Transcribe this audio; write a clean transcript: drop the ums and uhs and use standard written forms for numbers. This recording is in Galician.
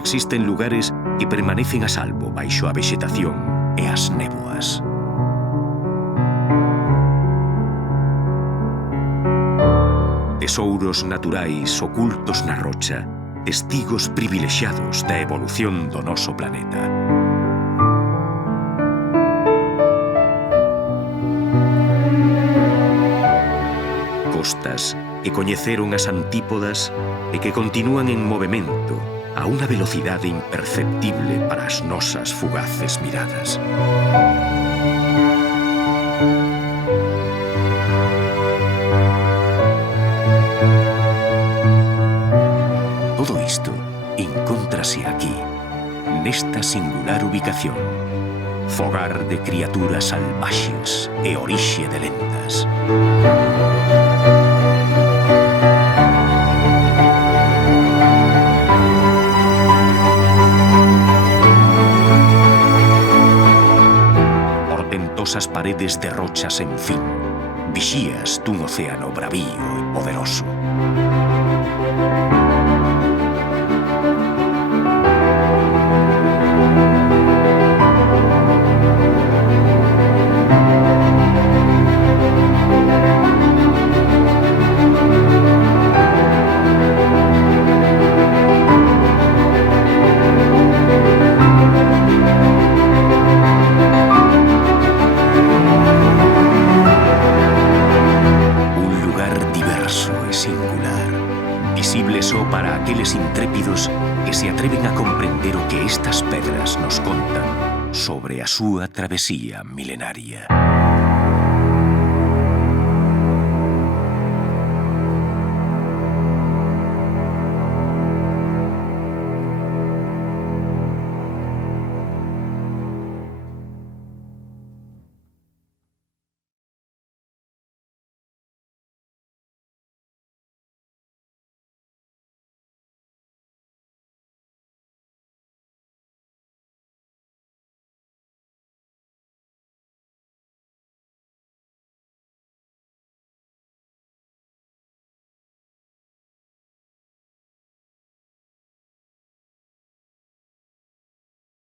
existen lugares que permanecen a salvo baixo a vexetación e as néboas. Tesouros naturais ocultos na rocha, testigos privilexiados da evolución do noso planeta. Costas que coñeceron as antípodas e que continúan en movemento a unha velocidade imperceptible para as nosas fugaces miradas. Todo isto encóntrase aquí, nesta singular ubicación, fogar de criaturas salvaxes e orixe de lendas. Portentosas paredes de rochas sen fin, vixías dun océano bravío e poderoso. Visible só para aqueles intrépidos que se atreven a comprender o que estas pedras nos contan sobre a súa travesía milenaria.